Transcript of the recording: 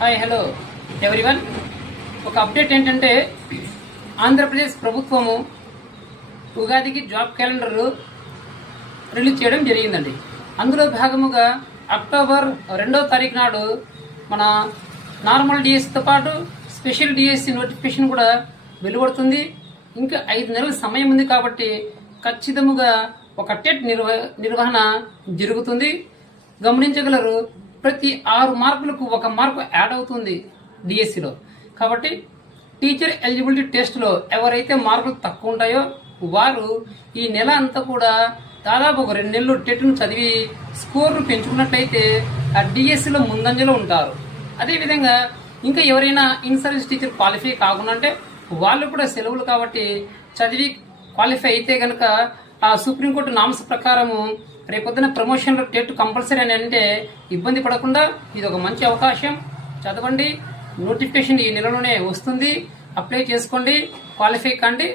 Hi hello everyone. ఒక update ఏంటంటే ఆంధ్రప్రదేశ్ ప్రభుత్వము ఉగాదికి జాబ్ క్యాలెండర్ రిలీజ్ చేయడం జరిగిందండి. అందులో భాగముగా అక్టోబర్ 2వ తారీఖు నాడు మన నార్మల్ డిఎస్సితో పాటు స్పెషల్ డిఎస్సి నోటిఫికేషన్ కూడా వెలువడుతుంది. ఇంకా 5 నెలల సమయం ఉంది కాబట్టి ఖచ్చితంగా ఒక టెట్ నిర్వహణ జరుగుతుంది. గమనించగలరు, ప్రతి 6 మార్కులకు 1 మార్కు యాడ్ అవుతుంది డిఎస్సిలో. కాబట్టి టీచర్ ఎలిజిబిలిటీ టెస్ట్లో ఎవరైతే మార్కులు తక్కువ ఉంటాయో వారు ఈ నెల అంతా కూడా దాదాపు ఒక 2 నెలలు టెట్ను చదివి స్కోర్ను పెంచుకున్నట్లయితే ఆ డిఎస్సిలో ముందంజలో ఉంటారు. అదేవిధంగా ఇంకా ఎవరైనా ఇన్ సర్వీస్ టీచర్ క్వాలిఫై కాకుండా అంటే వాళ్ళు కూడా సెలవులు కాబట్టి చదివి క్వాలిఫై అయితే కనుక ఆ సుప్రీంకోర్టు నామ్స్ ప్రకారము రేపొద్దున ప్రమోషన్లో టెట్ కంపల్సరీ అని అంటే ఇబ్బంది పడకుండా ఇది ఒక మంచి అవకాశం. చదవండి, నోటిఫికేషన్ ఈ నెలలోనే వస్తుంది, అప్లై చేసుకోండి, క్వాలిఫై కండి.